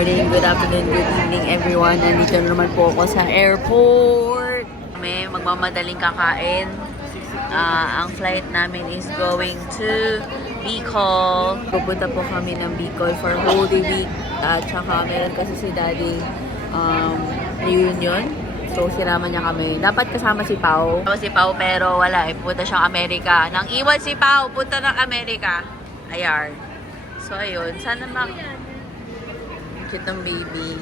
morning, good afternoon, good evening everyone. Nandito na naman po ako sa airport. May magmamadaling kakain. Ang flight namin is going to Bicol. Pupunta po kami ng Bicol for Holy Week. At saka meron kasi si Daddy reunion. So, sinama niya kami. Dapat kasama si Pao. Kasama si Pao pero wala eh. Pupunta siyang Amerika. Nang iwan si Pao, punta ng Amerika. Ayan. So, ayun. Sana cute ng baby.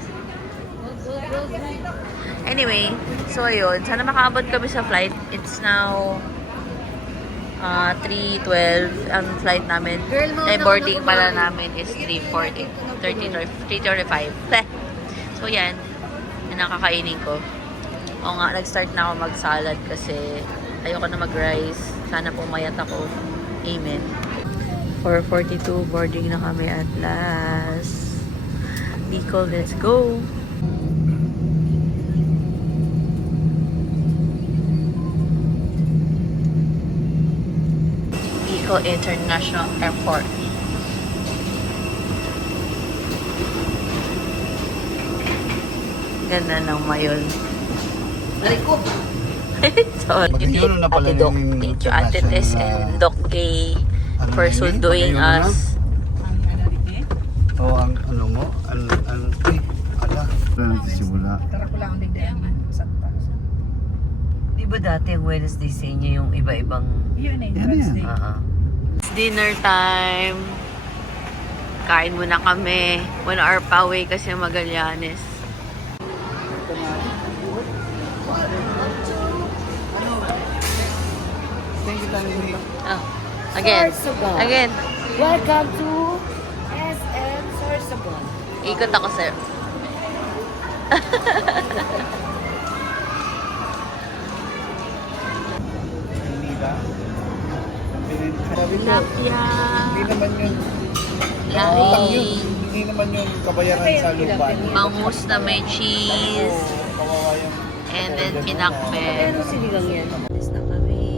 Anyway, so ayun. Sana makaabot kami sa flight. It's now 3:12 ang flight namin. Boarding pala namin is 3:40. 3:35. So, yan. Yan ang kakainin ko. O nga, nag-start na ako mag-salad kasi ayoko na mag-rice. Sana pumayat ako. Amen. 4:42, boarding na kami at last. Bicol, let's go! Bicol International Airport. Ganda ng mayon. Aliko! Sorry, Ate Doc. Thank you, Ate Tess and Doc Gay for sunduing us. Ang ano mo? Simula. Tara ko lang ang digdayaman. Santa. Di ba dati ang Wednesday sa inyo yung iba-ibang... Yun eh, Yan Wednesday. It's dinner time. Kain muna kami. 1 hour pa away kasi Magallanes. Again. Again. Welcome to SM Sorsogon. Ikot ako, sir. Tilapia. Hindi naman yun. Laing. Hindi naman yun kabayaran sa lupa. Bangus na may cheese. Kawawa yung... And then pinakbet. Pero sinigang yan. Alis na kami.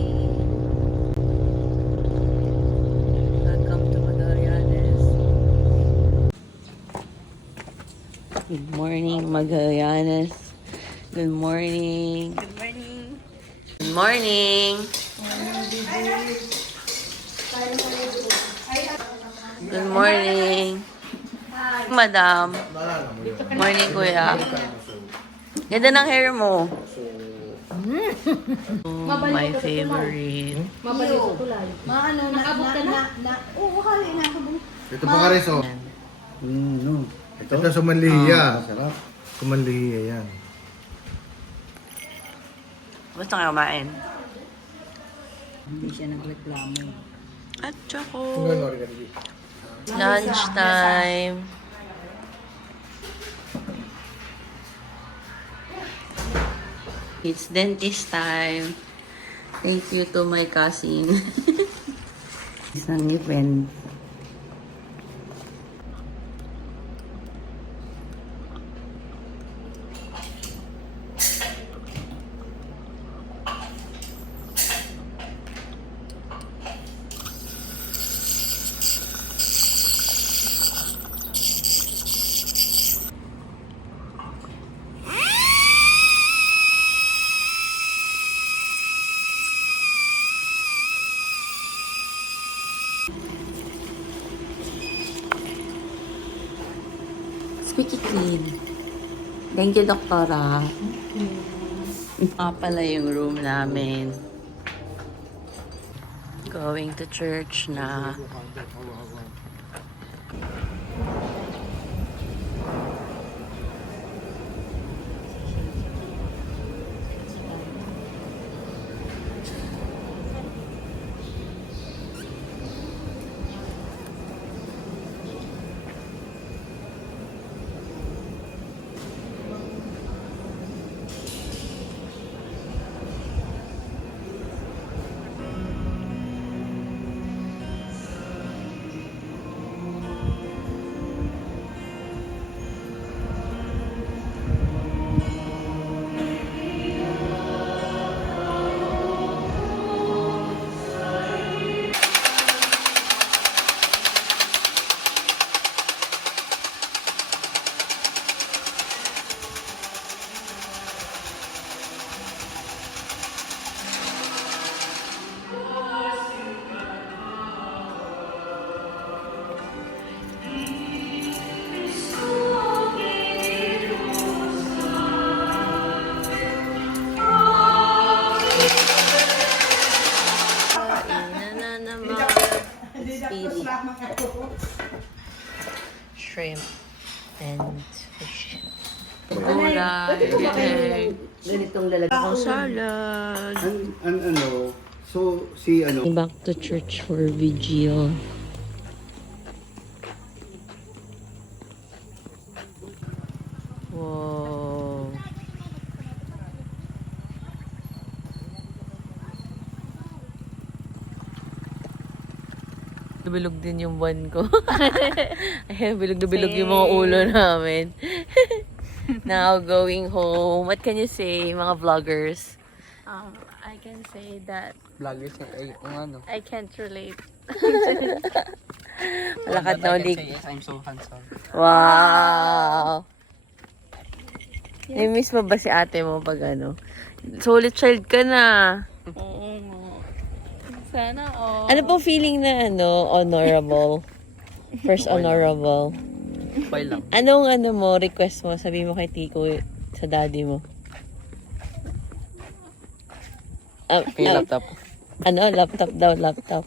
Welcome to Magallanes. Good morning, Magallanes. Good morning. Good morning. Good morning. Good morning. Madam. Morning, kuya. Ganda ng hair mo. My favorite. Mabalik ko tulay. Maano na nakabot ka na? Oo, hali na ako. Ito pa ka rin, so. No. Ito sa Manlihiya. Masarap. Sa Manlihiya yan. Gusto kayo kumain? Hindi siya nagreklamo. At tsako. Lunch time. It's dentist time. Thank you to my cousin. Isang event. Squeaky clean. Thank you, Doktora. Pala yung room namin. Going to church na. shrimp and fish. Anay, pwede ko ba kayo ng ganitong lalagyan? Ako salad. Ano, so, si ano, Back to church for vigil. Wow. Bilog din yung buwan ko. Ayan, bilog na bilog yung mga ulo namin. Now, going home. What can you say, mga vloggers? I can say that Vloggers ay kung ano. I can't relate. Malakad na ulit. Yes, I'm so handsome. Wow! Namiss mo ba si ate mo pag ano? Solid child ka na. Oo. Sana Ano pong feeling na ano, honorable? First honorable. Okay lang. Anong ano mo, request mo? Sabi mo kay Tiko sa daddy mo. Yung laptop. Ano? Laptop daw, laptop.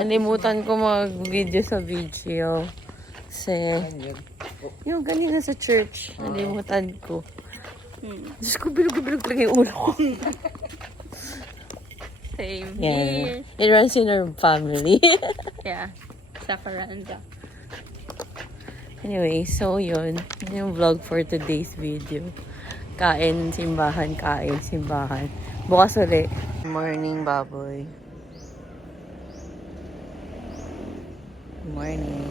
Nalimutan ko mag-video sa video. Kasi, yung kanina sa church, nalimutan ko. Diyos ko, bilog-bilog talaga yung ulo ko. same Yeah. here. It runs in our family. Yeah. Sa Faranda. Anyway, so yun. Yun yung vlog for today's video. Kain, simbahan, kain, simbahan. Bukas ulit. Morning, baboy. Morning.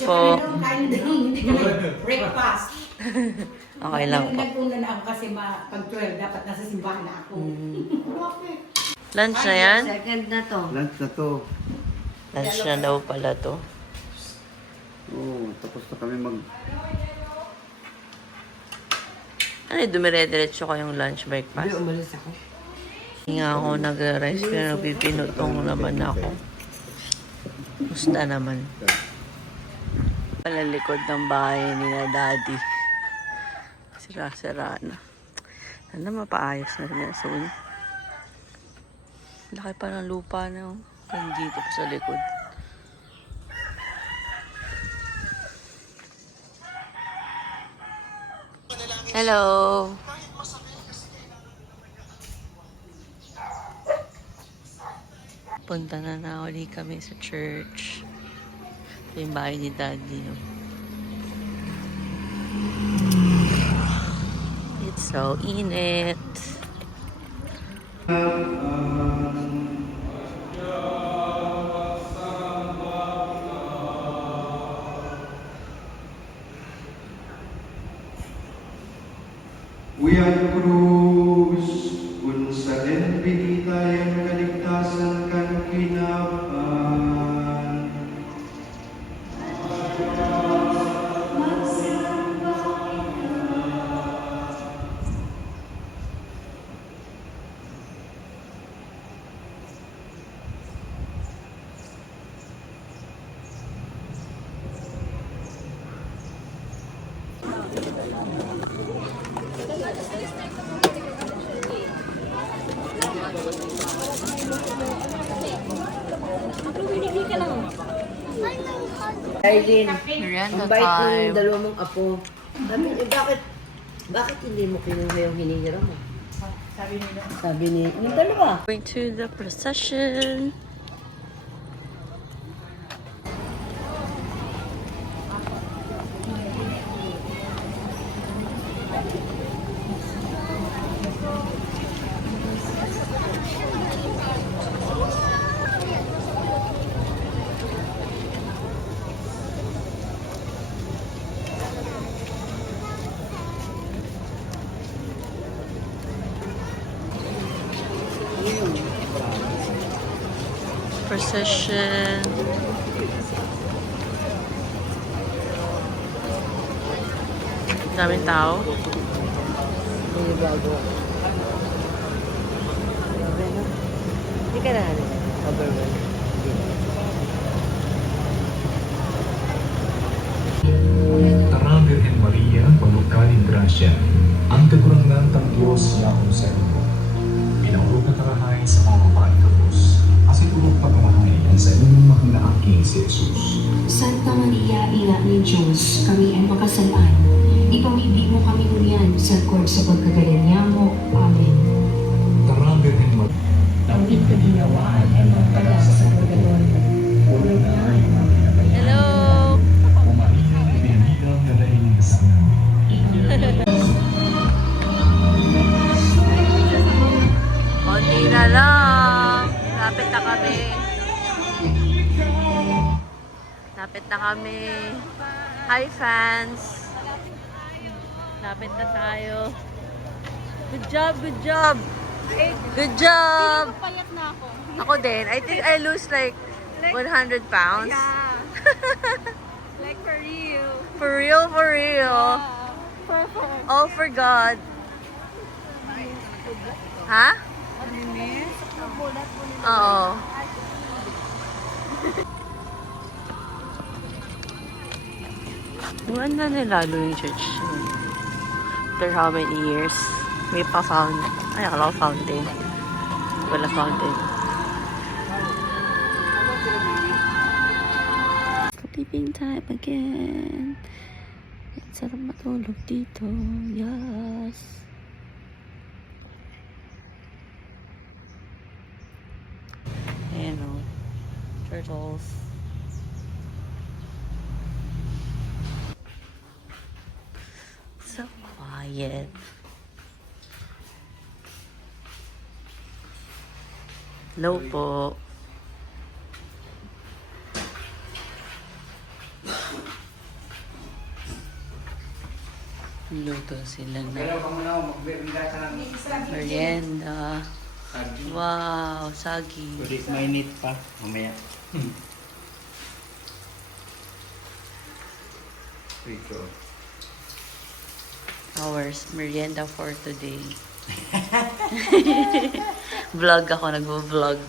Po. Kain lang, hindi ka breakfast. Okay lang po. Nagpuna na ako kasi pag 12 dapat nasa simbahan na ako. Lunch na yan? Second na to. lunch na to. Lunch na daw pala to. Oo, tapos na kami mag... Ano, dumire-diretso ko yung lunch breakfast. Hindi, umalis ako. Hindi nga ako nagre-rest pero nagpipinutong naman ako. Gusta naman. Palalikod ng bahay ni na daddy. Sira-sira na. Sana mapaayos na nila soon. Laki pa ng lupa na. Dito pa sa likod. Hello! Punta na uli kami sa church. Ito yung bahay ni Daddy. No? It's so init. Uyang krus, unsa din pinitayan kaligtasan kan kinapan. Darlene, Merienda ang bait time. ng dalawa mong apo. Sabi bakit hindi mo kinuha yung hinihira mo? Sabi ni, yung dalawa. Going to the procession. Procession. Daming tao. Hindi bago. Hindi ka na overwhelmed. Tara, Virgen Maria, pagbukaling grasya, ang kagurangan ng Diyos na akong sa iyo. Pinaulo ka tarahay sa mga babae kapos, asin urok pagmamahay ang sa inyong mga maging si Jesus. Santa Maria, Ina ni Diyos, kami ay makasalan. Ipamibig mo kami niyan sa court sa pagkagaling niya mo. Amen. Tara, Birhen Maria. Kami kaginawaan ay magpala sa pagkagaling. Hello! O Maria, bendita na dahil sa Konti na lang. Lapit na kami. Lapit na kami. Hi, fans. Lapit na tayo. Good job, good job. Good job. Payat na ako. Ako din. I think I lose like 100 pounds. Yeah. Like for real. For real, for real. Perfect. All for God. Ha? Oo. Buwan na nilalo yung church. After how many years? May pa fountain. Ay, akala ko fountain. Wala fountain. Sleeping time again. Sarap matulog dito. Yes. Ayan o. Turtles. So quiet. Hello po. Luto sila na merienda. Wow, sagi. Ulit mainit pa. Mamaya. Rito. Ours, merienda for today. Vlog ako, nagvo-vlog.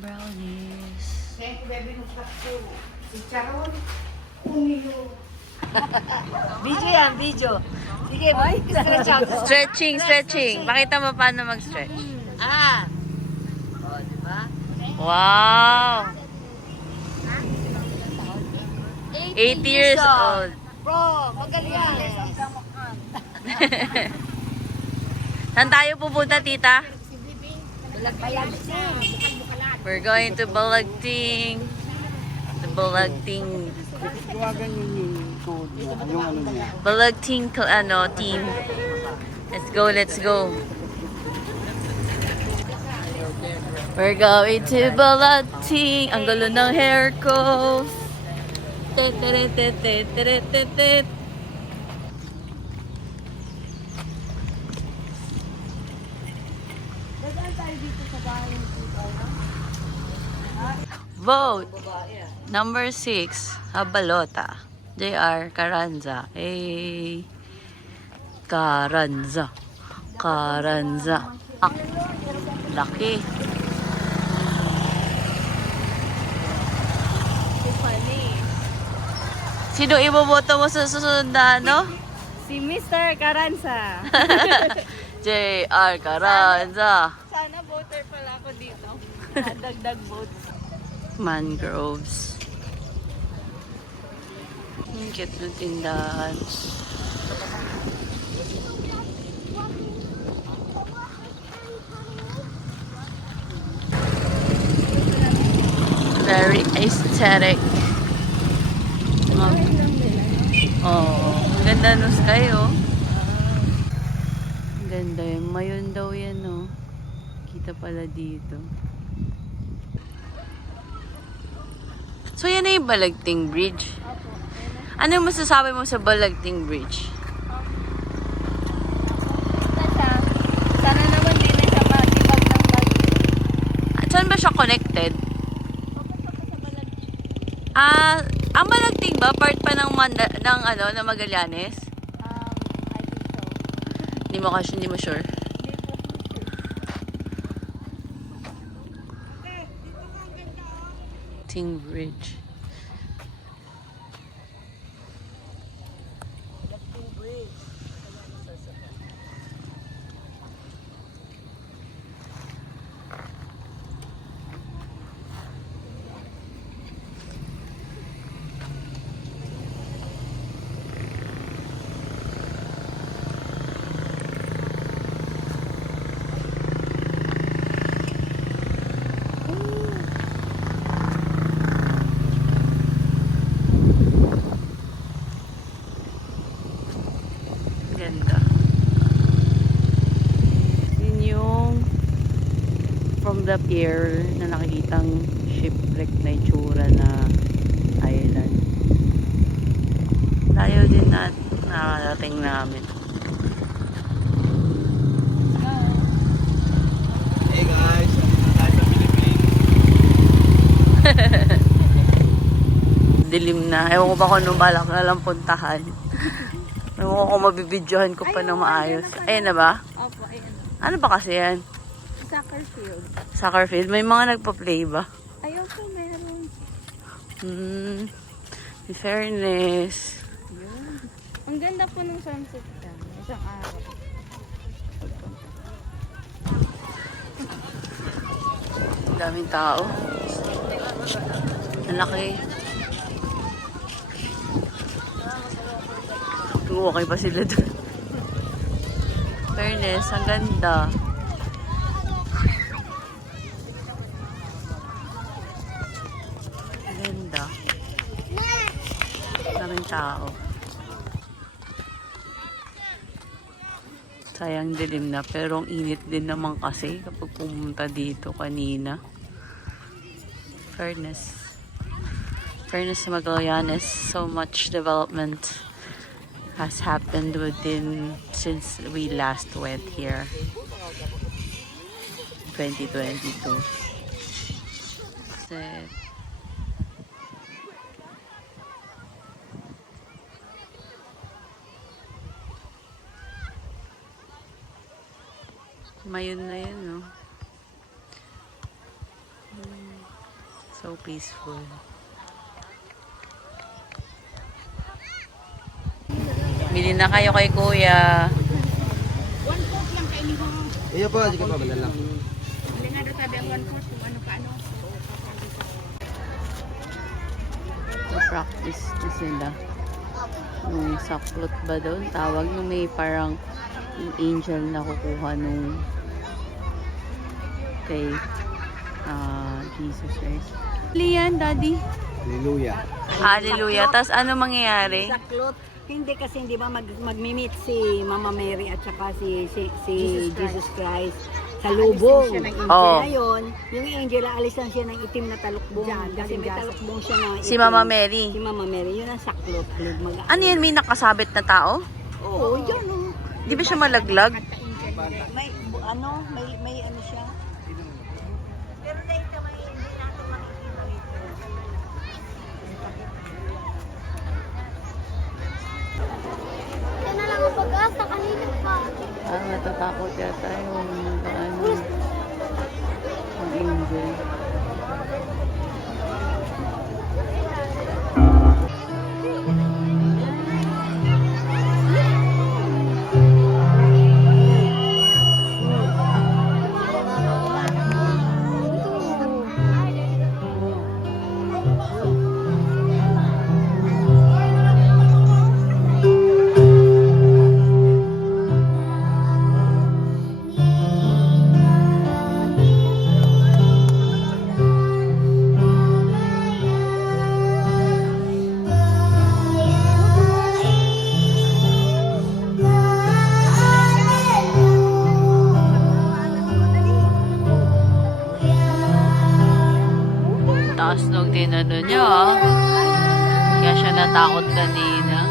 Brownies. Video yan, video. Sige, stretch out. Stretching, stretching. Pakita mo paano mag-stretch. Ah! O, diba? Wow! 80 years old. Bro, magaling yan. Saan tayo pupunta, tita? We're going to Balagting. The Balagting. Balagting team. Let's go, let's go. We're going to Balagting. Ang gulo ng hair ko. Vote. Number 6, Abalota. JR Carranza. Hey. Carranza. Carranza. Ah, laki. Sino iboboto mo sa susunod na ano? Si Mr. Carranza. JR Carranza. Sana voter pala ako dito. Dagdag votes. Mangroves. Ang cute ng tindahan. Very aesthetic. Oh, ganda no sky oh. Ganda yan. Mayon daw yan oh. Kita pala dito. So yan na yung Balagting Bridge. Ano masasabi mo sa Balagting Bridge? Sana naman din na siya matibag ng At saan ba siya connected? Ang Balagting ba part pa ng ng Magallanes? I think so. Hindi mo sure. floating bridge. Ganda. Yun yung from the pier na nakikitang shipwreck na itsura na island. Tayo din na nakarating namin. Hey guys, tayo sa Philippines. Dilim na. Ewan ko ba kung anong balak na lang puntahan. Ewan ko kung mabibidyohan ko pa na maayos. Ayan na ba? Opo, ayan. Ano ba kasi yan? Soccer field. Soccer field? May mga nagpa-play ba? Ayaw po, meron. In fairness. Yun. Ang ganda po ng sunset dyan. Isang araw. Ang daming tao. Ang laki. Okay pa sila doon. Fairness, ang ganda. Ang ganda. Daming tao. Sayang dilim na, pero ang init din naman kasi kapag pumunta dito kanina. Fairness sa Magallanes, so much development has happened since we last went here 2022. Mayon na yun, no? So peaceful. Bili na kayo kay kuya. Iya pa, di ka pa malala. Practice na sila. Nung saklot ba doon? Tawag yung may parang yung angel na kukuha nung kay Jesus Christ. Lian, Daddy. Hallelujah. Hallelujah. Tapos ano mangyayari? Saklot. Hindi kasi hindi ba magmi-meet si Mama Mary at saka si Jesus Christ sa lubong. Oh. Ngayon, yung angel alisan siya ng itim na talukbong. Kasi may talukbong siya na itim. Si Mama Mary. Si Mama Mary, yun ang saklot. Ano yan? May nakasabit na tao? Oo, yun. Di ba siya malaglag? May ano siya. Pero dito may hindi natin makikita dito. Yan na lang ang pag-asa kanina pa. Natatakot yata yung ang angel. Taas nung tinano niya, ah. Kaya siya natakot kanina.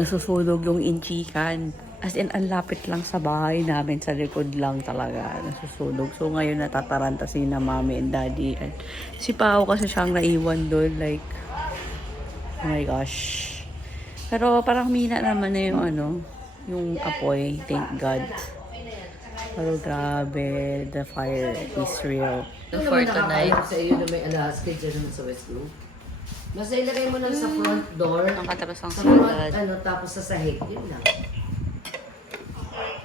nasusunog yung inchikan. As in, ang lapit lang sa bahay namin, sa likod lang talaga nasusunog. So ngayon natataranta si na mami and daddy. At si Pao kasi siyang naiwan doon, like, oh my gosh. Pero parang mina naman na yung yung apoy, thank God. Pero grabe, the fire is real. For tonight, Sa iyo na may Alaska dyan naman sa West Loop. Basta ilagay mo lang sa front door. ang katabas ng Sa front, salad. tapos sa sahig. Yun lang.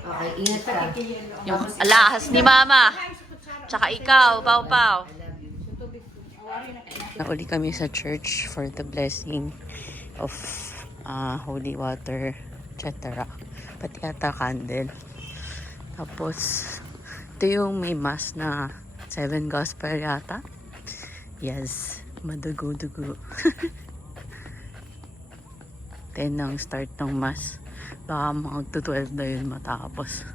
Okay, ingat ka. Yung alahas ni Mama. Tsaka ikaw, Pao Pao. Nauli kami sa church for the blessing of holy water, etc. Pati ata candle. Tapos, ito yung may mass na 7 gospel yata. Yes, madugo-dugo. 10 ang start ng mass. Baka mag-12 na yun matapos.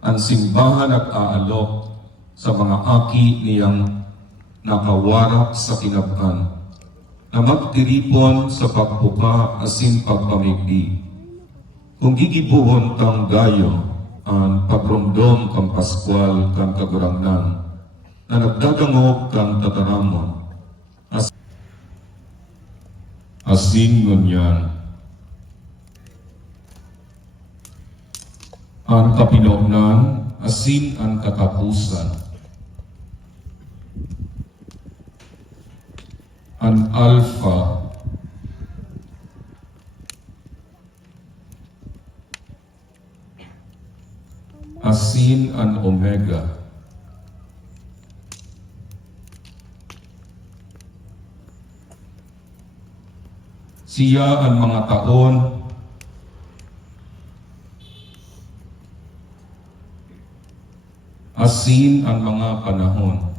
Ang simbahan at aalok sa mga aki niyang nakawarak sa kinabhan na magtiripon sa pagbuka asin pagpamigdi. Kung gigibuhon tang gayo ang pagromdom kang Pascual kang kagurangnan na nagdadangog kang tataramon asin ngunyan ang kapinognan asin ang katapusan ang Alpha asin ang Omega. Siya ang mga taon asin ang mga panahon.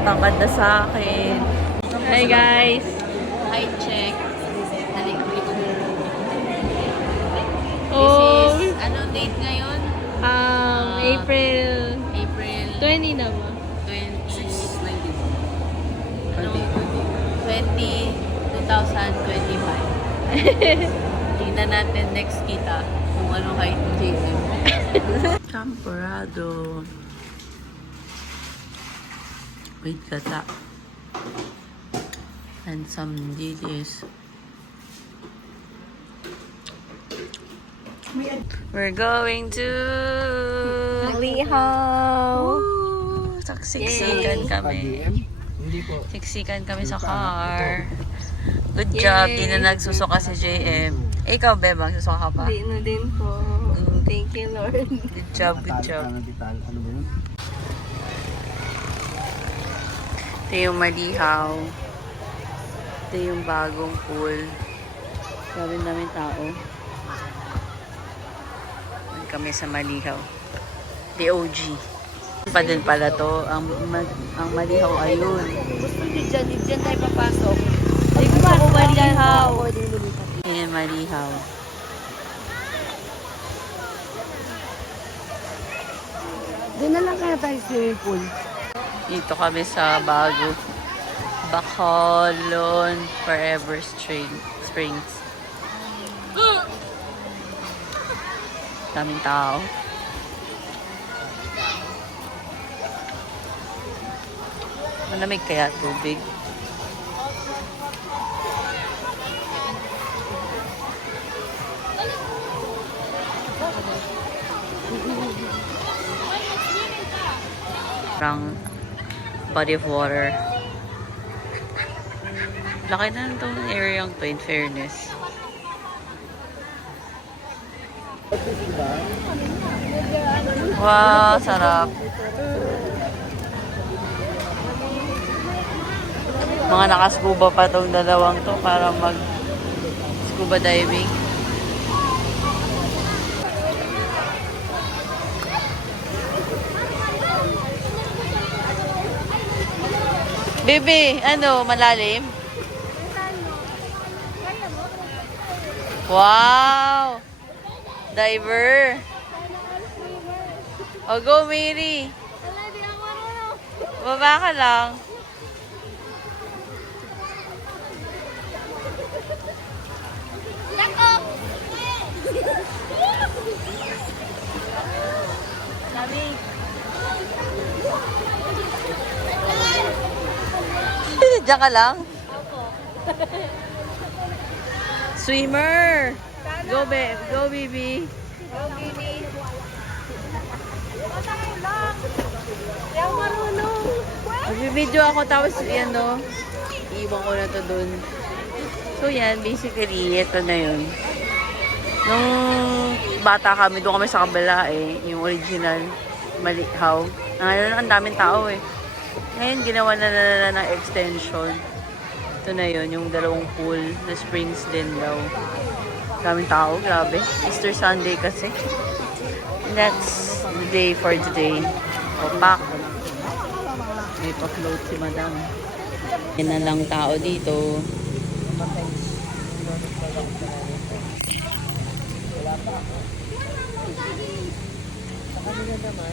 matangkad na sa akin. Hi guys! Hi, check. Oh, This is, anong date ngayon? April April 20 naman. 2025. Tingnan natin next kita kung ano kay JM. Champorado. Wait, gata. And some dilis. We're going to Lihaw. Siksikan kami. Hindi po. Siksikan kami sa car. Good job. Di na nagsusuka si JM. Ikaw, Bebang, susuka ka pa? Hindi na din po. Thank you, Lord. Good job, good job. Ano ba yun? Ito yung Malihaw. Ito yung bagong pool. Sabi namin tao. Doon kami sa Malihaw. The OG. Pa din pala to. Ang Malihaw ayun. Gusto nyo dyan tayo papasok. Ay, gusto ko Malihaw. Ayan, Malihaw. Doon na lang kaya tayo swimming pool. Dito kami sa bago. Bacolod Forever Springs. Daming tao. Malamig kaya tubig. Parang body of water. Laki na itong area to, in fairness. Wow, sarap. Mga nakascuba pa tong dalawang to para mag scuba diving. Bebe, ano, malalim? Wow! Diver! O, go, Mary! Baba ka lang. Diyan ka lang? Swimmer! Go, go, Bibi! Go, Bibi. Yung marunong. Mag-video ako tapos yan no, iiwan ko na to dun. So yan, basically, ito na yun. Nung bata kami, doon kami sa kabila eh, yung original Malihaw. Ngayon, ang daming tao eh. Ngayon, ginawa na ng extension. Ito na yun, yung dalawang pool na springs din daw. Daming tao, grabe. Easter Sunday kasi. And that's the day for today. Opak. May pa-float si madam. Yan na lang tao dito. Sa kanila naman,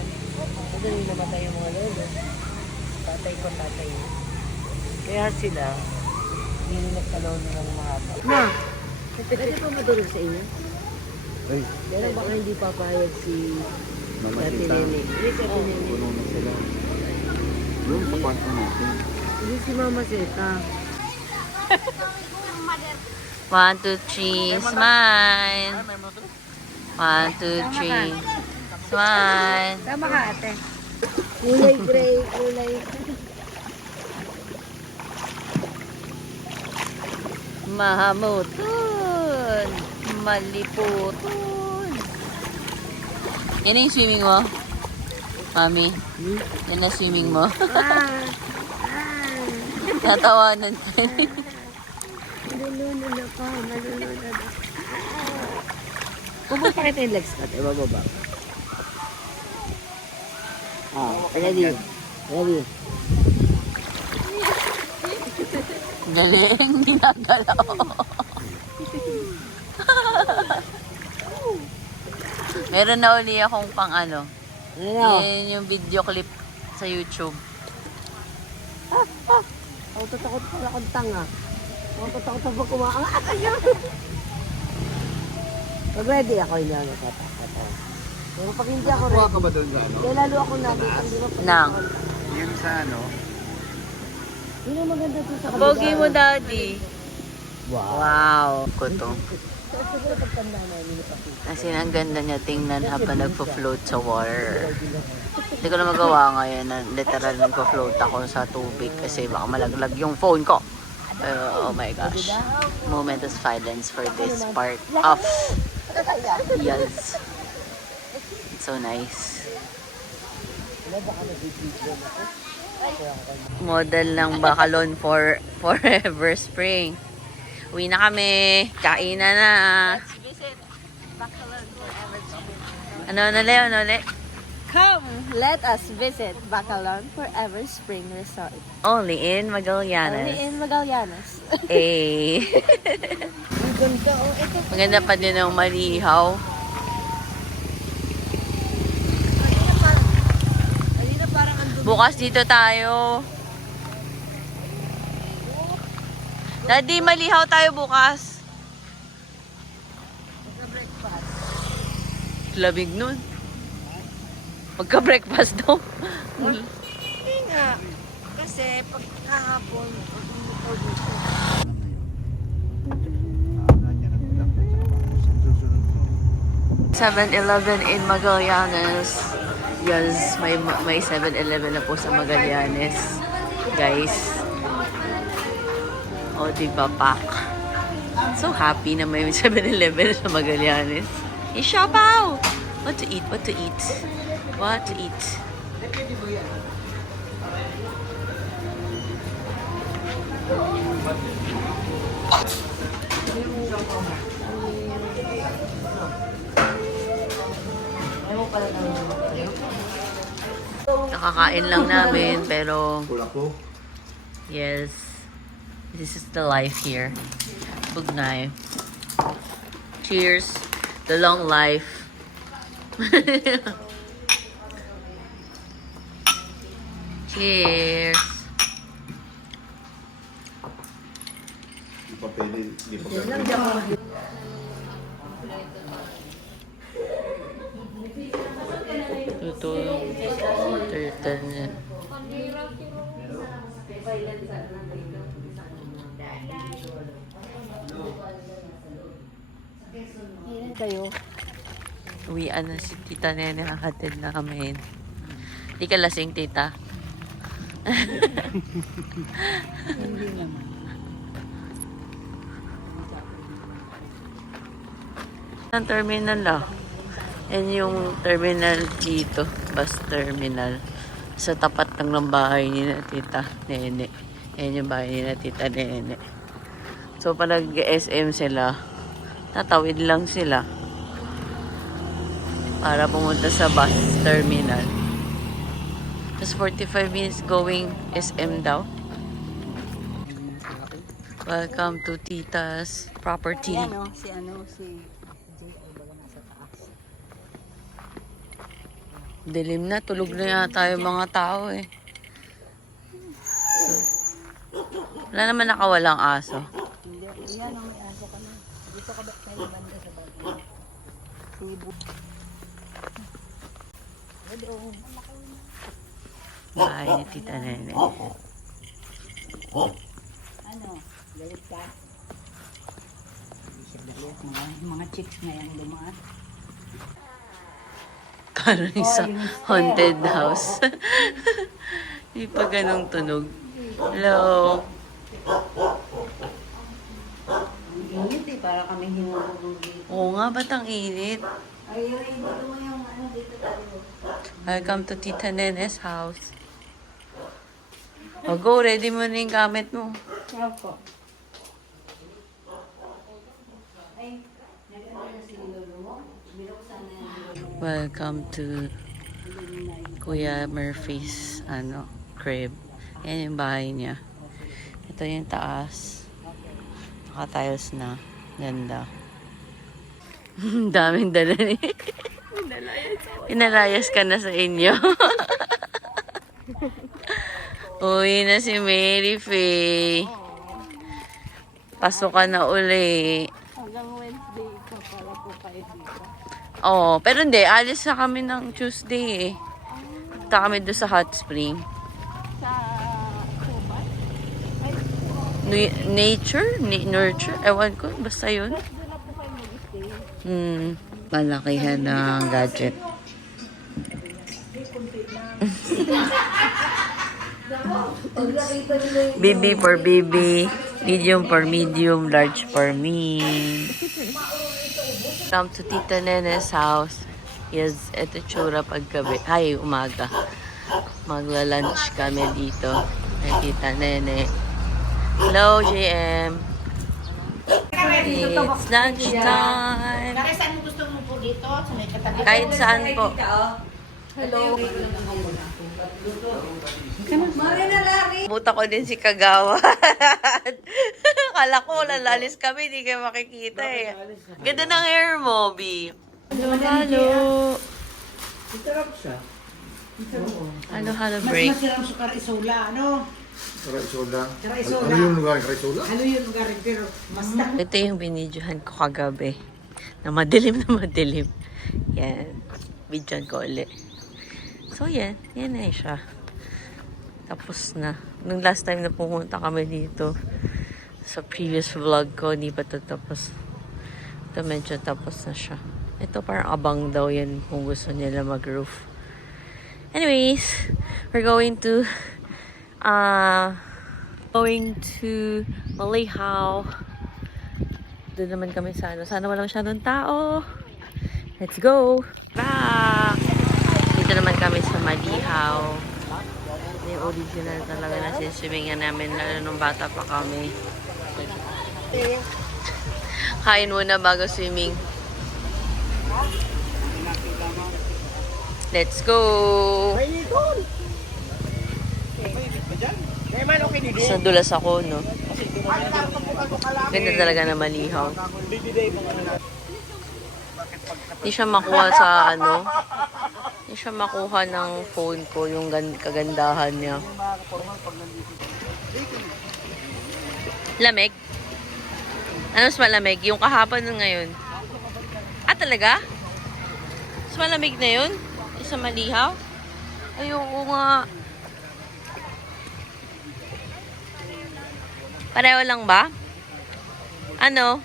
madali namatay yung mga lolo. Tatay ko, tatay. Kaya sila, hindi nagkalolo ng mahaba. Ma! Pwede pa madulog sa inyo? Ay, Pero baka hindi papayag si Mama Ate Tita. Nene. Hindi si Ate Nene. Puno na sila. Yung sa kwarto natin. Hindi si Mama Zeta. 1, 2, 3, smile. 1, 2, 3, smile. Tama ka, ate. Kulay gray, kulay. Mahamutun. Maliputun. Yan na yung swimming mo? Mami? Yan na swimming mo? Natawanan ka. Malulunod ako, malulunod ako. Kung pakita yung legs natin, bababa. Ready? Ready? Galing, ginagalaw. Meron na uli akong pang ano. Ano? Yan yung video clip sa YouTube. Ako tatakot pala akong tanga. Ako tatakot pa kumaang. Pag ready ako, hindi ako natatakot. Pero pag hindi ako Kuha ready, ka ba doon sa ano? kaya lalo ako nakita, di ba? Nang. Yun sa ano? Yun ang maganda dito sa Pogi mo, Daddy. Wow. Wow. Kuto. Siguro pagtanda na, hindi pa kita. Kasi ang ganda niya tingnan habang nagpo-float sa water. Hindi ko na magawa ngayon na literal nagpo-float ako sa tubig kasi baka malaglag yung phone ko. Pero oh my gosh. Moment of silence for this part of yes. It's so nice. Model ng Bacalon for Forever Spring. Uwi na kami. Kainan na. Ano ulit? Ano ulit? Come, let us visit Bacalon Forever Spring Resort. Only in Magallanes. Only in Magallanes. Eh. Ang ganda, oh. Ito. Maganda pa din ang malihaw. Kanina parang ang dumi. Bukas dito tayo. Daddy, malihaw tayo bukas. Lamig nun. Magka-breakfast daw. Hindi nga. Kasi pag kahapon, pag umitaw dito. 7-Eleven in Magallanes. Yes, may 7-Eleven na po sa Magallanes. Guys. O, diba, pak? So happy na may 7-Eleven sa Magallanes. I-shop out! What to eat? What to eat? What to eat? Nakakain lang namin, pero yes, this is the life here. Bugnay. Cheers. The long life. Cheers. Hindi pa pwede. Hindi pa pwede. Ito yung turtle niya. Kayo. Uwian na si Tita Nene, hahatid na kami. Di ka lasing, Tita? Hindi naman. Ang terminal ah. Yan yung terminal dito. Bus terminal. Sa tapat lang ng bahay ni na Tita Nene. Yan yung bahay ni na Tita Nene. So, pag nag-SM sila, tatawid lang sila para pumunta sa bus terminal. Just 45 minutes going SM daw. Welcome to Tita's property. Ayan, oh, si Jay, baga nasa taas. Dilim na, tulog na yata yung mga tao eh. Wala naman nakawalang aso. Hindi, yan ang may aso ka na. Dito ka ba tayo banda sa bagay? Sibo. Bahay ni Tita Nene. Ano? Galit ka? Hindi siya galit. Mga chicks na yan lumaan. Parang sa haunted house. Hindi pa ganong tunog. Hello. Init eh, para kami hinulog dito. Oo nga, ba't ang init? Ayun, dito mo yung ano dito tayo. Welcome to Tita Nene's house. O go, ready mo na yung gamit mo. Opo. Ay, naganda na si Lolo mo. Binuksan na yan. Welcome to Kuya Murphy's crib. Yan yung bahay niya. Ito yung taas. Naka-tiles na. Ganda. Daming dala ni. Pinalayas ka na sa inyo. Uwi na si Mary Faye. Pasok ka na uli. Hanggang Wednesday ka para po kayo dito. Oo, pero hindi. Alis na kami ng Tuesday eh. Punta kami doon sa hot spring. Sa Subat? Nature? Nurture? Ewan ko. Basta yun. Doon na po kayo mag-stay. Palakihan ng gadget. BB for BB. Medium for medium. Large for me. Come to Tita Nene's house. Yes, ito tsura paggabi. Ay, umaga. Magla-lunch kami dito. Kay Tita Nene. Hello, JM. It's lunch time. Saan mo gusto mo po dito? Sa may katabi? Kahit saan po. Buta ko din si Kagawa. Kala ko lalalis kami, hindi kayo makikita eh. Ganda ng hair mo, B. Halo. Halo break. Masarap sa Karisola, ano? Karaisola. Karaisola. Ano yung lugar? Karaisola? Ano yung lugar pero mas Ito yung binidyohan ko kagabi. Na madilim na madilim. Yan. Bidyohan ko ulit. So yan. Yan na siya. Tapos na. Nung last time na pumunta kami dito, sa previous vlog ko, hindi pa ito tapos. Ito medyo tapos na siya. Ito parang abang daw yan kung gusto nila mag-roof. Anyways, we're going to Malihaw. Doon naman kami sa ano. Sana wala masyadong tao. Let's go! Back! Dito naman kami sa Malihaw. Yung original talaga na sinswimingan namin lalo nung bata pa kami. Kain muna bago swimming. Let's go! Sa dulas ako, no? Ganda talaga na Malihaw. Hindi siya makuha sa ano. Hindi siya makuha ng phone ko yung kagandahan niya. Lamig? Ano mas malamig? Yung kahapon nun ngayon? Ah, talaga? Mas malamig na yun? Yung sa Malihaw? Ayoko nga. Pareho lang ba? Ano?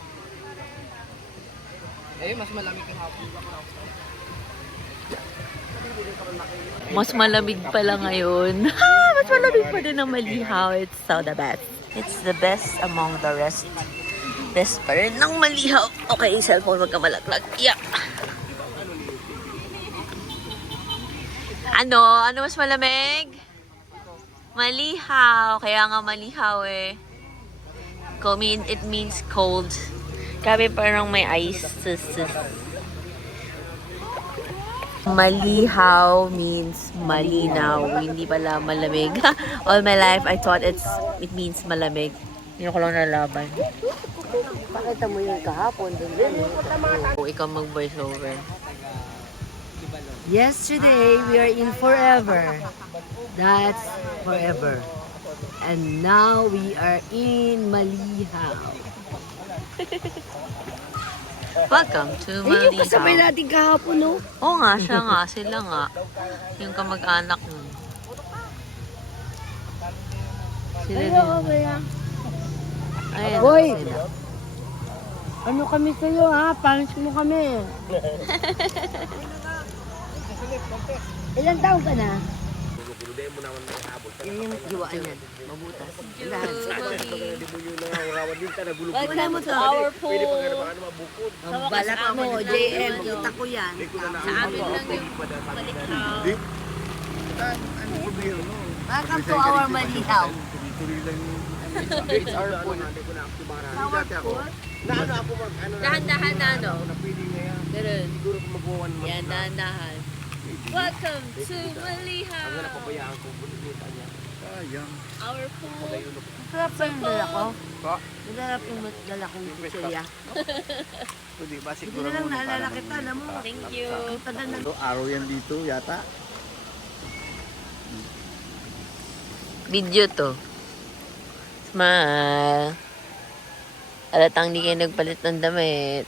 Mas malamig pala ngayon. Mas malamig pa din ang Malihaw. It's so the best. It's the best among the rest. Best pa rin ng Malihaw. Okay, cellphone, wag ka malaglag. Yeah. Ano? Ano mas malamig? Malihaw. Kaya nga Malihaw eh. It means cold. Grabe parang may ice. Malihaw means malinaw. Hindi pala malamig. All my life, I thought it means malamig. Hindi ko lang nalaban. Pakita mo yung kahapon doon din eh. O, ikaw mag-voice over. Yesterday, we are in forever. That's forever. And now we are in Malihaw. Welcome to Yung Malihaw. kasabay natin kahapon, no? Oo nga, siya nga. Sila nga. Yung kamag-anak nun. Sila din. Ayan, Hoy! sila. Ano kami sa'yo, ha? Punish mo kami. Ilang taon ka na? Yan yung jiwaan yan. Mabutas. Welcome to our pool. Balak mo, JM. Kita ko yan. Sa amin lang yung Malihaw. Welcome to our Malihaw. Dahan-dahan na, no? Ganun. Yan, dahan-dahan. Welcome to Malihaw. Sayang. Our food. Masarap pa yung dala ko. Pa? Masarap yung dala kong chichirya. Ito di ba Hindi siguro na lang muna naalala para kita, alam mo. Thank you. Ang tagal na. Araw yan dito yata. Video to. Smile. Alatang di kayo nagpalit ng damit.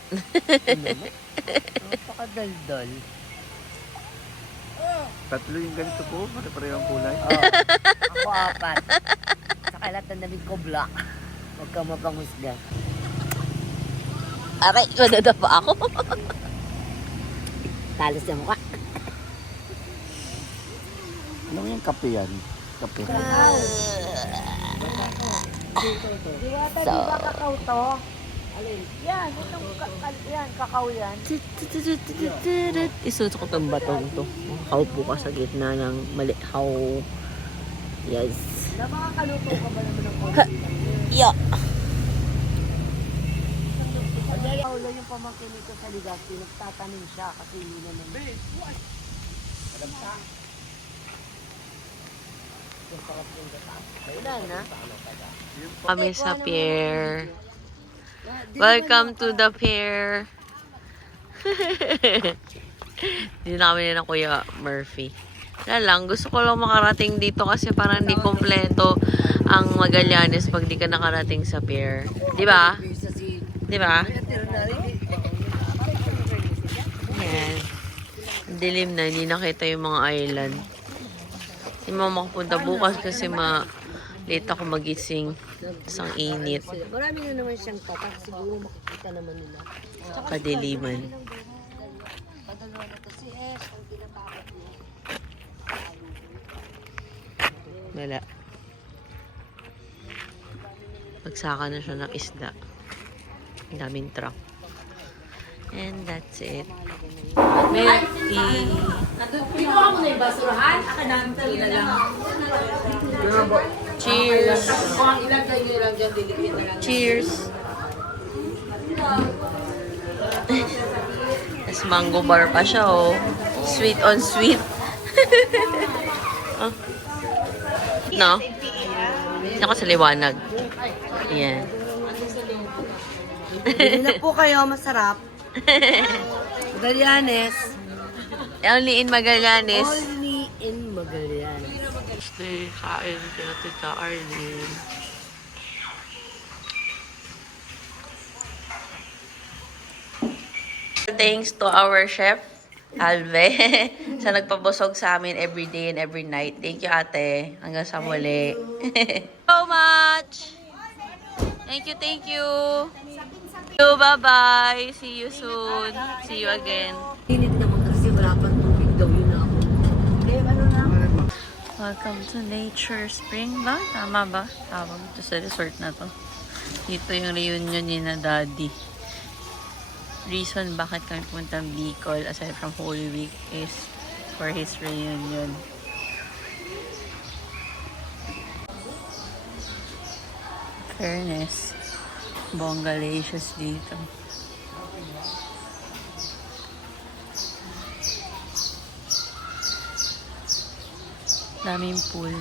Napakadaldal. Tatlo yung ganito po, pare-pareho ang kulay. Ako 4. Saka lahat ng damit ko black. Huwag kang mapanghusga. Aray, madadapa ako. Talos sa mukha. Ano yung kape yan? Kape. Diwata, di ba kakao to? Alin? Yan, itong yan, kakao yan. Isuot ko itong batong to. Kaupo ka sa gitna ng malihaw. Yes. Na makakaluto ka ba naman ng konti? Yeah. Kaya ulo yung pamangkin nito sa Legazpi, nagtatanim siya kasi hindi naman. Wala na. Kami sa pier. Welcome to the pier. Hindi na kami na Kuya Murphy. Wala lang, gusto ko lang makarating dito kasi parang di kompleto ang Magallanes pag di ka nakarating sa pier. Di ba? Di ba? Ayan. Dilim na, hindi nakita yung mga island. Hindi mo makapunta bukas kasi late ako magising. Isang init. Marami na naman siyang tatak, siguro makikita naman nila. Kadiliman. Padalawa na to si S, ang tinatawag niya. Wala. Pagsaka na siya ng isda. Ang daming truck. And that's it. Merci. Cheers. Cheers. Tapos mango bar pa siya, oh. Sweet on sweet. Oh. No? Ako sa liwanag. Yan. Bili na po kayo, masarap. Magallanes. Only in Magallanes. Only in Magallanes. Stay, kain kina Tita Arlene. Thanks to our chef, Alve, sa nagpabusog sa amin every day and every night. Thank you, ate. Hanggang sa muli. So much! Thank you, thank you. Bye-bye. See you soon. See you again. Init naman kasi wala pang tubig daw yun ako. Eh, ano na? Welcome to Nature Spring ba? Tama ba? Tawag ito sa resort na to. Dito yung reunion ni na Daddy. Reason bakit kami pumunta ng Bicol aside from Holy Week is for his reunion. Fairness. Bonggalicious dito. Daming pool.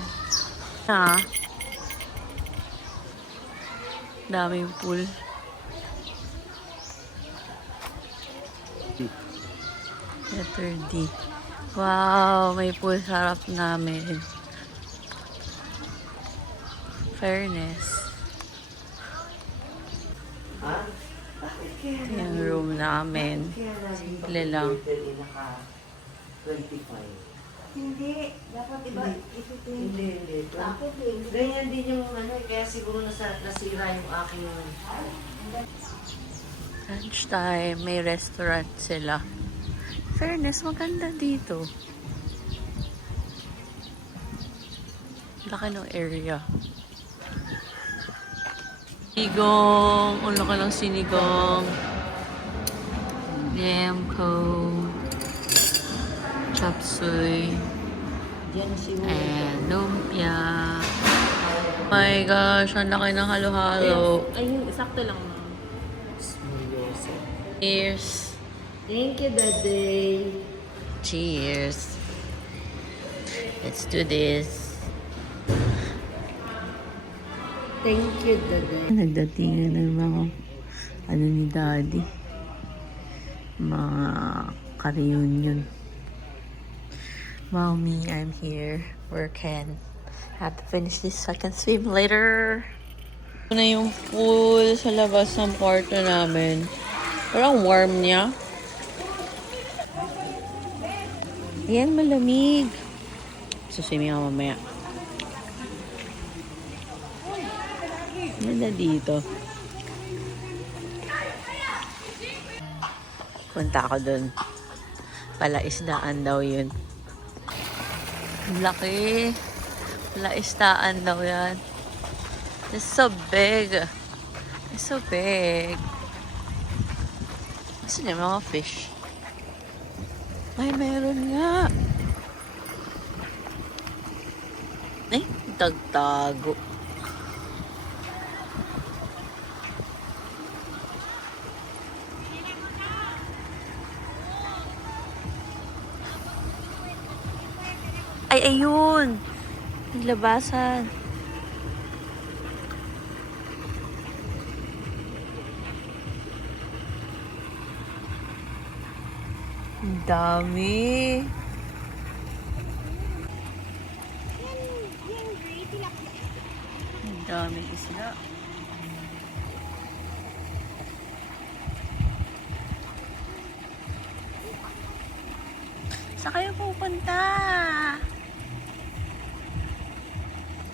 Daming pool. Letter D. Wow, may pool sa harap namin. Fairness. Yung room namin. Simple lang. Hindi. Dapat iba. Hindi. Ganyan din yung ano, kaya siguro nasira yung aking Lunchtime, may restaurant sila. Fairness, maganda dito. Laki ng area. Sinigong. Ang laki ng sinigong. Yamko. Chop suey. And lumpia. Oh my gosh, ang laki ng halo-halo. Ayun, sakto lang. Cheers. Thank you, Daddy. Cheers. Let's do this. Thank you, Dada. Nagdatingan ng mga ano ni Daddy. Mga ka-reunion. Mommy, I'm here. Working. Have to finish this second swim later. Ito na yung pool sa labas ng kwarto namin. Parang warm niya. Ayan, malamig. Suswimming ako mamaya. Ganda dito. Punta ako dun. Palaisdaan daw yun. Laki. Palaisdaan daw yan. It's so big. It's so big. Kasi yung mga fish. Ay, meron nga. Ay, tagtago. Ay, ayun. Naglabasan. Ang dami. Ang dami isla. Saan kayo pupunta?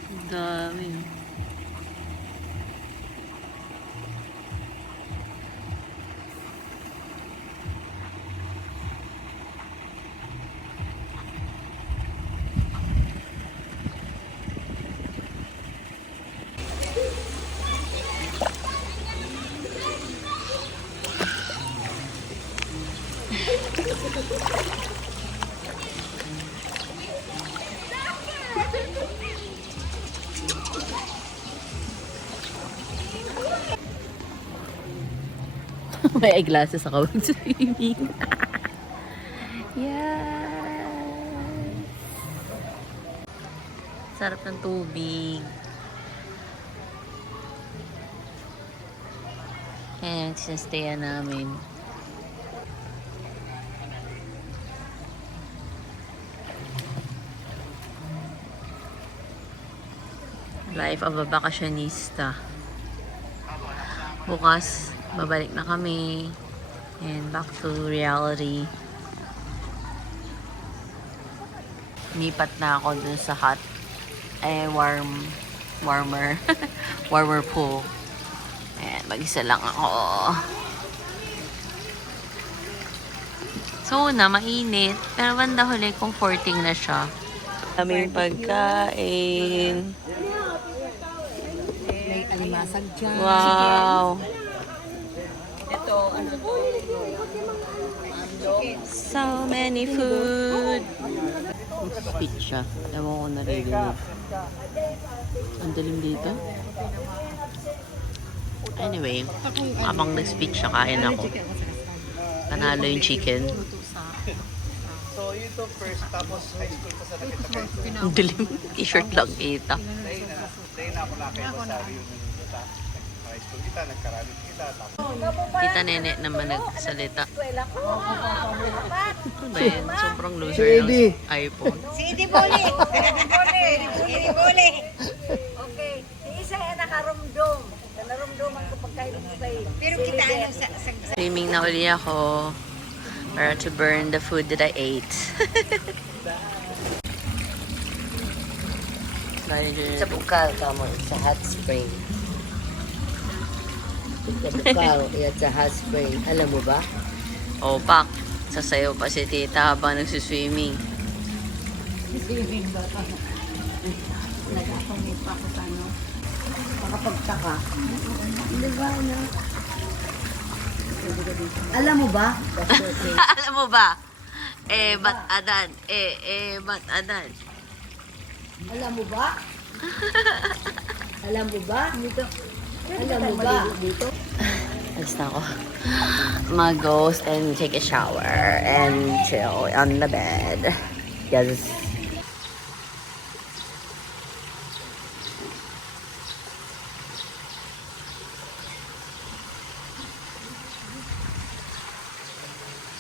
Ang dami. May eyeglasses ako mag-swimming. Yes! Sarap ng tubig. Ayan, sinastayan namin. Life of a vacationista. Bukas, babalik na kami. And back to reality. Lipat na ako dun sa hot, warmer pool. Ayan, mag-isa lang ako. So, mainit. Pero banda huli, comforting na siya. Daming pagkain. May alimasag dyan. Wow! So many food! Speech siya. Ewan ko naririnig. Ang dalim dito. Anyway, habang nag-speech siya, kain ako. Panalo yung chicken. So, yun to first, tapos high school pa sa nakita. Ang dilim. T-shirt lang kita. Dahil na ako nakita sa reunion sa high school kita, nagkarami kita. Tita Nene naman nagsalita. Ano ba yun? Sobrang loser ng iPhone. Si Idi Boli! Idi Boli! Okay. Si isa ay nakarumdum. Narumduman ko pagkain mo sa'yo. Pero kita ano sa... Swimming na uli ako para to burn the food that I ate. Sa bukal ka mo, sa hot spring. Sa bukal, yan sa hot spring. Alam mo ba? Opak, sasayaw pa si tita habang nagsuswimming. Swimming ba ka? Nag-akamit pa ako sa ano. Makapagtaka. Hindi ba ano? Alam mo ba? Alam mo ba? Ba't adan? Ba't adan? Alam mo ba? Alam mo ba? Dito. Alam mo ba? Dito. Alis na ako. Mag-ghost and take a shower and chill on the bed. Yes.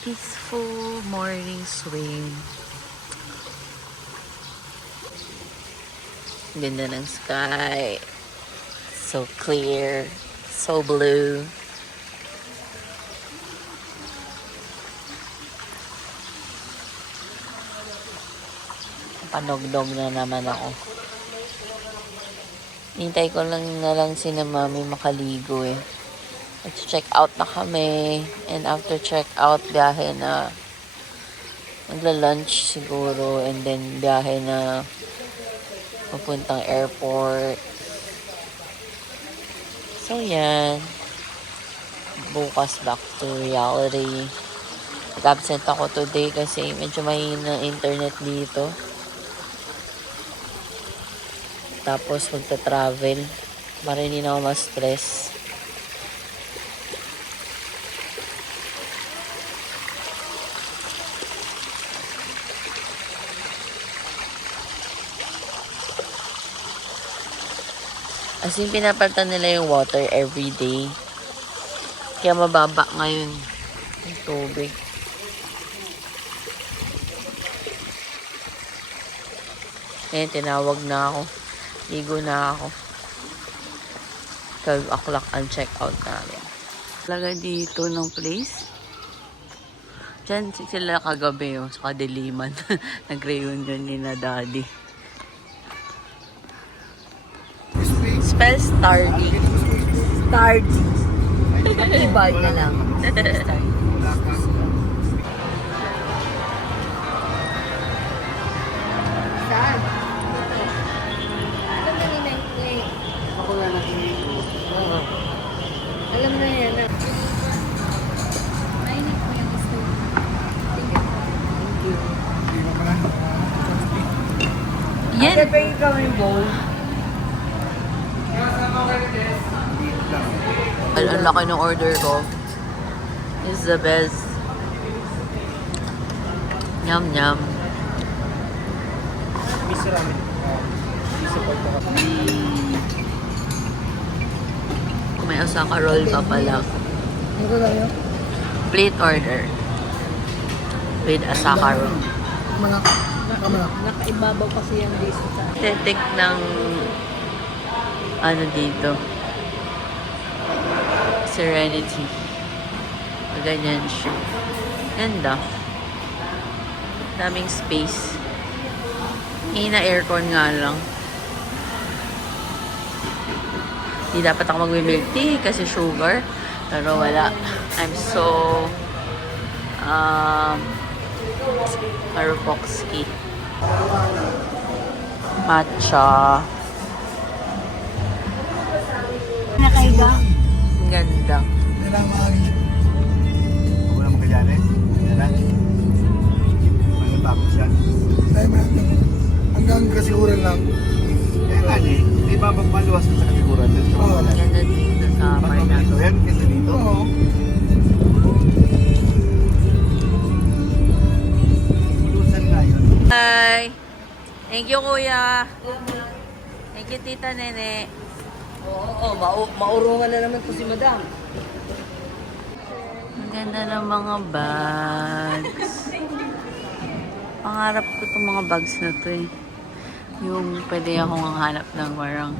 Peaceful morning swim. Ganda ng sky. So clear. So blue. Panogdog na naman ako. Hintay ko lang na lang si na mami makaligo eh. At check out na kami. And after check out, biyahe na. Magla-lunch siguro. And then biyahe na papuntang airport. So yan. Bukas back to reality. Nag-absent ako today kasi medyo mahina internet dito. Tapos magta-travel para hindi na ako ma-stress. As in, pinapalitan nila yung water every day. Kaya mababa ngayon yung tubig. Ngayon, tinawag na ako. Ligo na ako. 12 o'clock ang check-out namin. Talaga dito ng place. Diyan sila kagabi, sa kadiliman. Nag-reunion ni na daddy. Spell Stardy. Stardy. Matibay na lang. Saan? Alam na nila yung Ako na nakinig ko. Alam na yan. Yan. Ate, pahingin ka mo yung bowl. Ang laki ng order ko. It's the best. Yum, yum. Kung may osaka roll pa pala. Ano tayo? Plate order. With asaka roll. Nakaibabaw kasi yan dito sa... Aesthetic ng ano dito. Serenity. Ganyan siya. Ganda. Daming space. Hina aircon nga lang. Hindi dapat ako mag-milk tea kasi sugar. Pero wala. I'm so Marupoksky. Matcha. Nakaiga? Ang ganda. Ako na magkajali. Yan lang. May tapos yan. Hanggang kasiguran lang. Eh, kani. Hindi ba maluwas sa kasiguran? Oo. Ang ganda dito sa Mas Parnaso. mabilis yan kaysa dito. Oo. Bulusan nga yun. Hi! Thank you, Kuya. Thank you, Tita Nene. Oo, maurungan na naman to si Madam. Ang ganda ng mga bags. Pangarap ko itong mga bags na to eh. Yung pwede akong hanap ng parang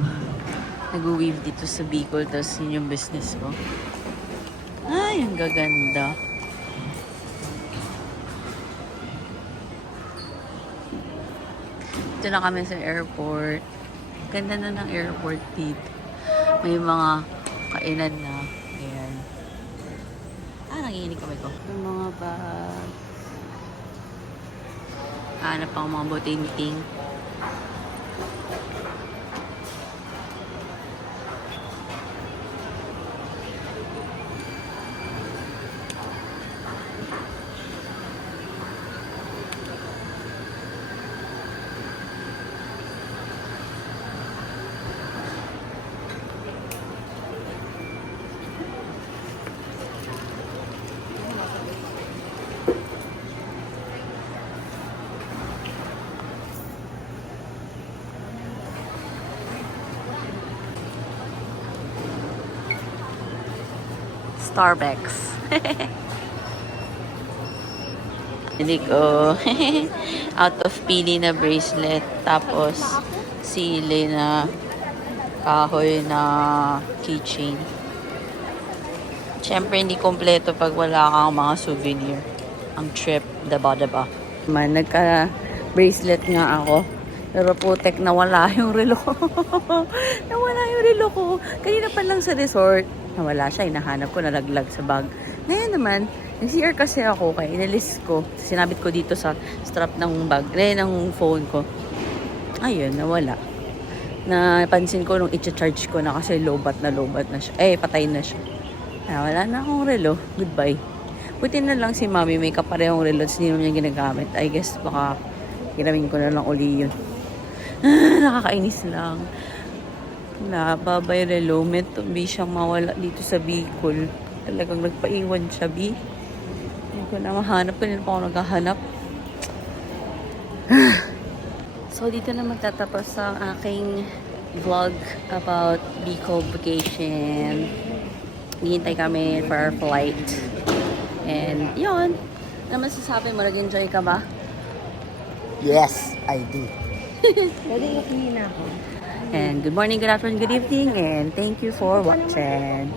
nag-weave dito sa Bicol, tapos yun yung business ko. Ay, ang gaganda. Dito na kami sa airport. Ganda na ng airport dito. May mga kainan na. Ayan. Nangihinig kami ko. Yung mga bag. Hanap ako mga botinting. Starbucks. Hindi ko out of pili na bracelet. Tapos sili na kahoy na keychain. Siyempre, hindi kompleto pag wala kang mga souvenir. Ang trip, daba-daba. Man, nagka-bracelet nga ako. Pero putek, nawala yung relo ko. Nawala yung relo ko. Kanina pa lang sa resort. Nawala siya, hinahanap ko, nalaglag sa bag. Ngayon naman, nag-CR kasi ako, kaya inalis ko. Sinabit ko dito sa strap ng bag, ng phone ko. Ayun, nawala. Napansin ko nung i-charge ko na kasi lobat na siya. Patay na siya. Wala na akong relo. Goodbye. Buti na lang si Mami may kaparehong relo. Hindi naman niya ginagamit. I guess baka ginawin ko na lang uli yun. Nakakainis lang. Babay relo. Meto B siyang mawala dito sa Bicol. Talagang nagpaiwan siya, B. Hindi ko na mahanap. Kanina pa ako naghahanap. So, dito na magtatapos ang aking vlog about Bicol vacation. Hihintay kami for our flight. And, yun. Ano masasabi mo? Nag-enjoy ka ba? Yes, I do. And good morning, good afternoon, good evening, and thank you for watching.